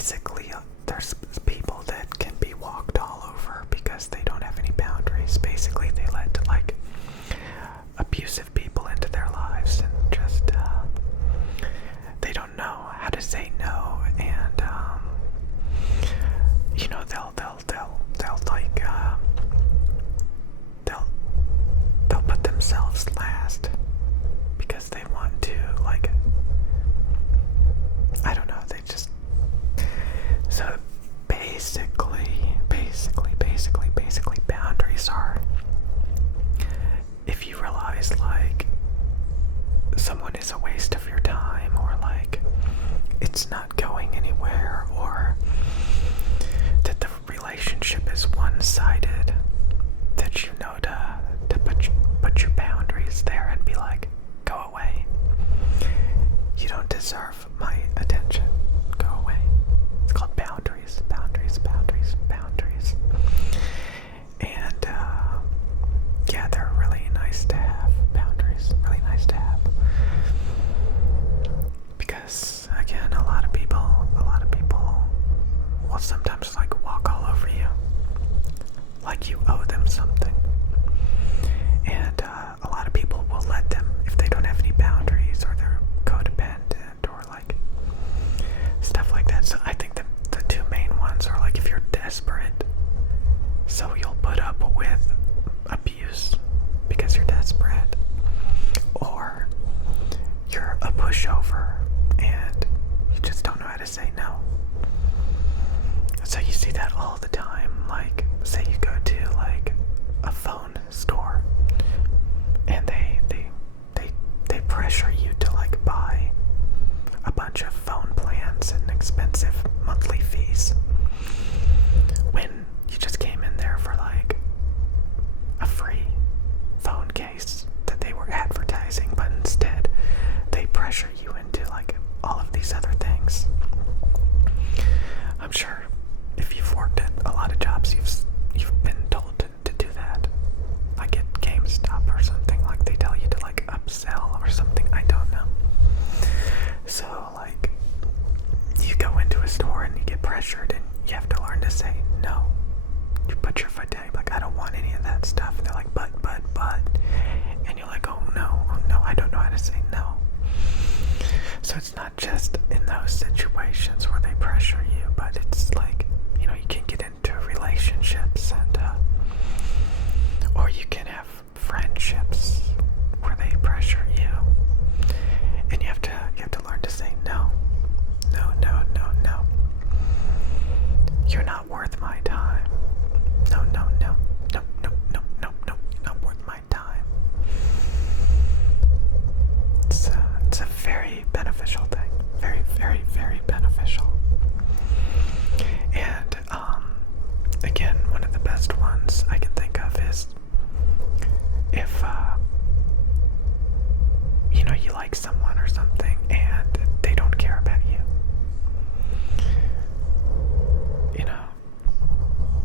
basically, there's people that can be walked all over because they don't have any boundaries. Basically, they let like abusive people into their lives and just they don't know how to say no, and you know, they'll like they'll put themselves last because they want to, like, I don't know, they just, so basically boundaries are, if you realize like someone is a waste of your time, or like it's not going anywhere, or that the relationship is one-sided, that you know to put your boundaries there and be like, go away. You don't deserve my attention. Go away. It's called boundaries. And yeah, they're really nice to have. Boundaries, really nice to have. Because again, a lot of people will sometimes like walk all over you, like you owe them something. And a lot of people will let them, if they don't have any boundaries, or they're codependent, or like stuff like that. So I think the two main ones are like, if you're desperate, so you'll put up with abuse because you're desperate, or you're a pushover and you just don't know how to say no. So you see that all the time. Like, say you go to like a phone store and they pressure you to like buy a bunch of phone plans and expensive monthly fees, when you just came in there for like a free phone case that they were advertising, but instead they pressure you into like all of these other things. I'm sure if you've worked at a lot of jobs, you've been told to do that. Like at GameStop or something, like they tell you to like upsell or something, I don't know. So like, you go into a store and you get pressured and you have to learn to say no. You put your foot down, you're like, I don't want any of that stuff. And they're like, but. And you're like, oh no, I don't know how to say no. So it's not just in those situations where they pressure you, but it's like, you know, you can get into relationships, and or you can have friendships where they pressure you, and you have to learn to say no. You're not worth my time. No, not worth my time. It's a very beneficial thing. Very beneficial. And again, one of the best ones I can think of is if you know, you like someone or something and they don't care about you. You know,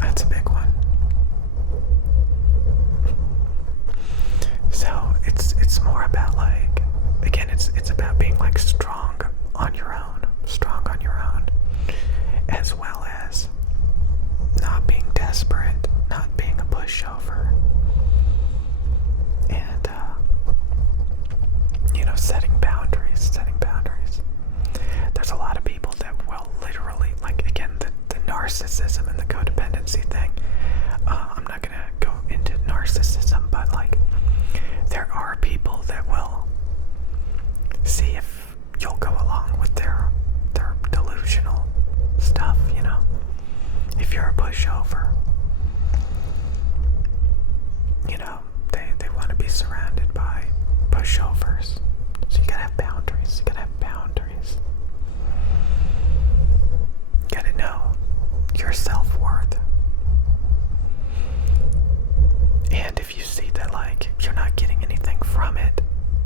that's a big one. So it's more about like, again, it's about being like strong on your own, as well as not being desperate, not being a pushover, and you know, setting boundaries. There's a lot of people that will literally, like, again, the narcissism and the codependency thing. I'm not gonna go into narcissism, but like, there are people that will see if you'll go along with their delusional stuff, you know. If you're a pushover, you know, they want to be surrounded by pushovers. So you gotta have boundaries. You gotta know your self-worth. And if you see that like you're not getting anything from it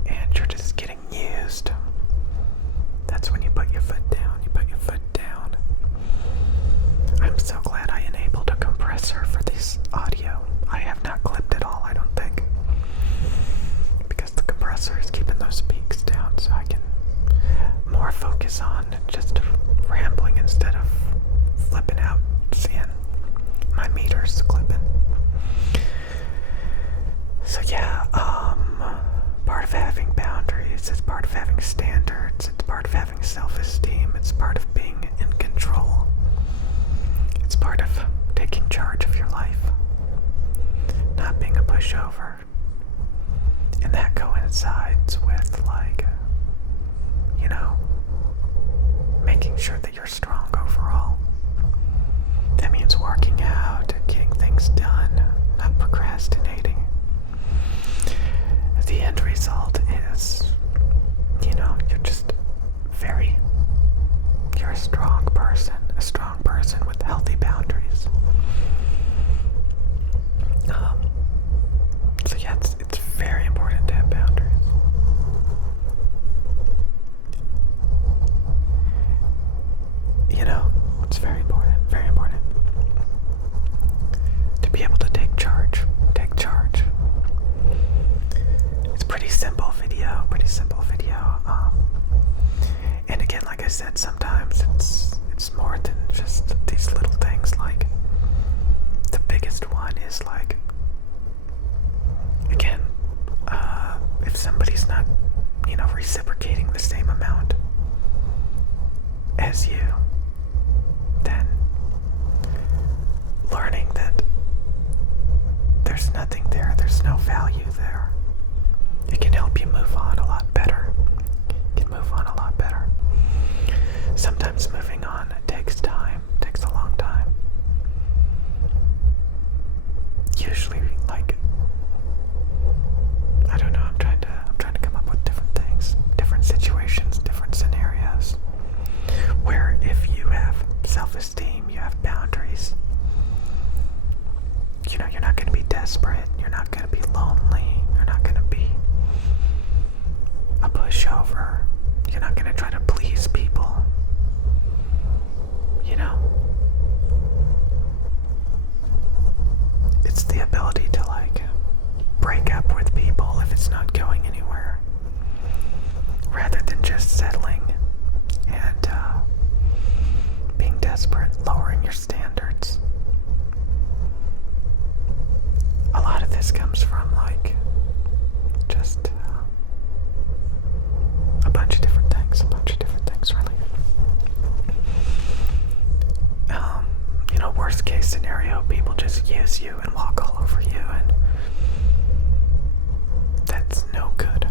and you're just getting used, that's when you put your foot down. I'm so glad I enabled a sure that you're strong overall. That means working out, getting things done, not procrastinating. The end result is, you're a strong person with healthy boundaries. So yeah, it's very important to have boundaries. It's very important to be able to take charge. It's pretty simple video. And again, like I said, sometimes it's more than just these little things. Like, the biggest one is like, again, if somebody's not, reciprocating the same amount as you, then learning that there's nothing there, there's no value there, it can help you move on a lot better. Sometimes moving on takes a long time. Usually, like, I don't know, I'm trying to come up with different things, different situations, different scenarios, where if you have self-esteem, you have boundaries, you're not going to be desperate, you're not going to be lonely, you're not going to be a pushover, you're not going to try to please people. It's the ability to, like, break up with people if it's not going anywhere, rather than just settling and being desperate, lowering your standards. A lot of this comes from, like, just a bunch of different things, really. Worst case scenario, people just use you and walk all over you, and that's no good.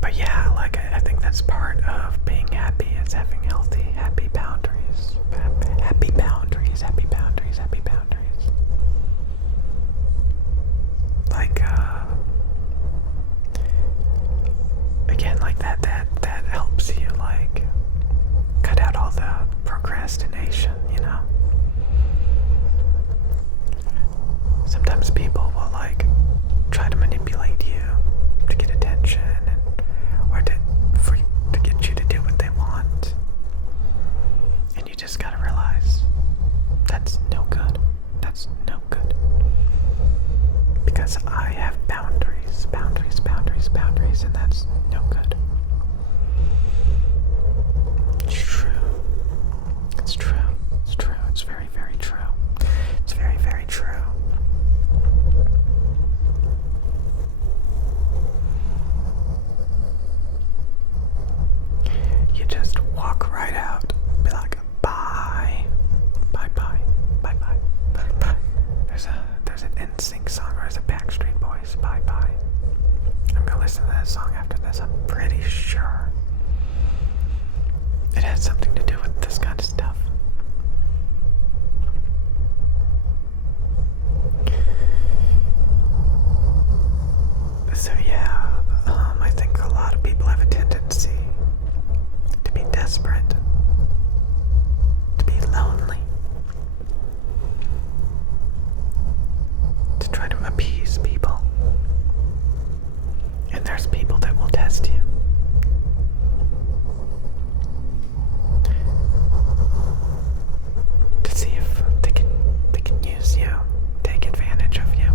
But yeah, like, I think that's part of being happy, is having healthy, happy boundaries. Happy boundaries. Like, again, like that helps you, like, cut out all the procrastination, Sometimes people will, like, try to manipulate you to get attention, or to get you to do what they want. And you just gotta realize that's no good. Because I have boundaries, and that's no good. It's true. It's very, very true. It's very, very true. You just walk right out, be like, bye. There's an NSYNC song, or is it Backstreet Boys? Bye. I'm gonna listen to that song after this. I'm pretty sure it has something to do with this kind of stuff. So yeah, I think a lot of people have a tendency to be desperate, to be lonely, to try to appease people. And there's people that will test you. To see if they can use you, take advantage of you.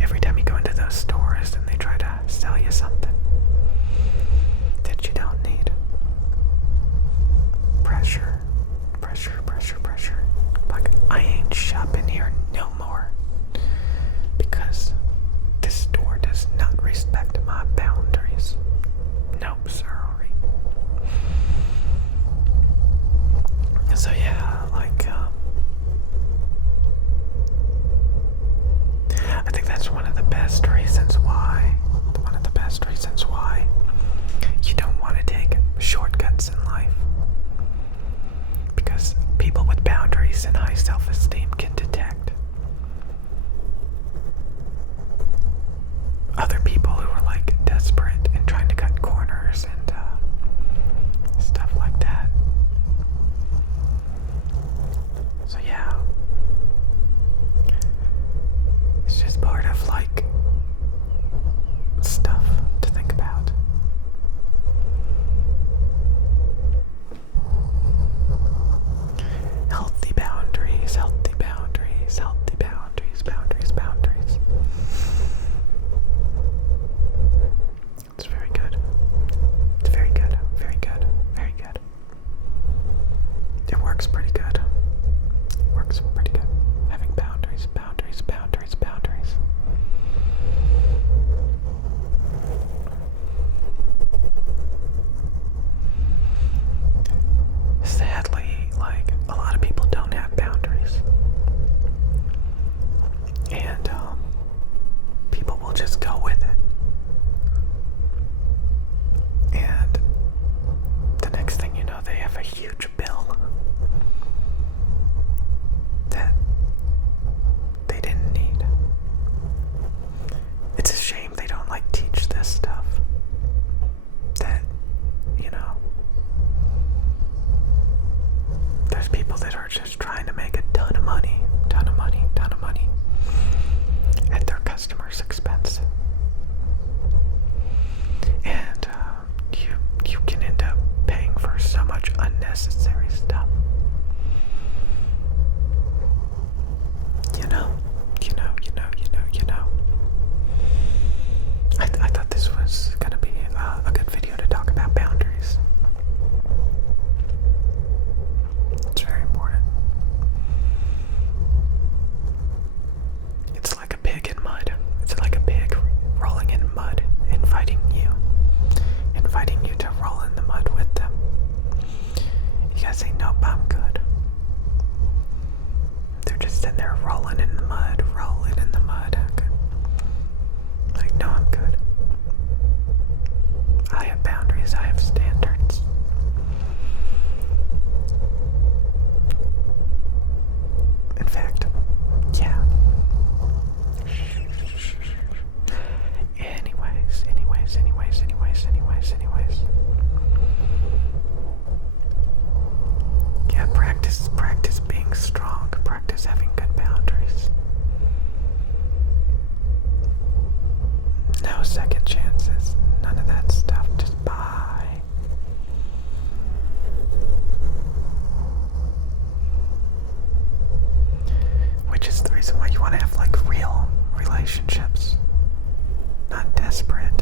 Every time you go into those stores and they try to sell you something that you don't need. Pressure. Like, I ain't shopping here no more, because this store does not respect my boundaries. good. I have boundaries, I have standards. In fact, yeah. Anyways. Yeah, practice being strong, practice having good boundaries. No second chances, none of that stuff, just bye. Which is the reason why you want to have like real relationships. Not desperate,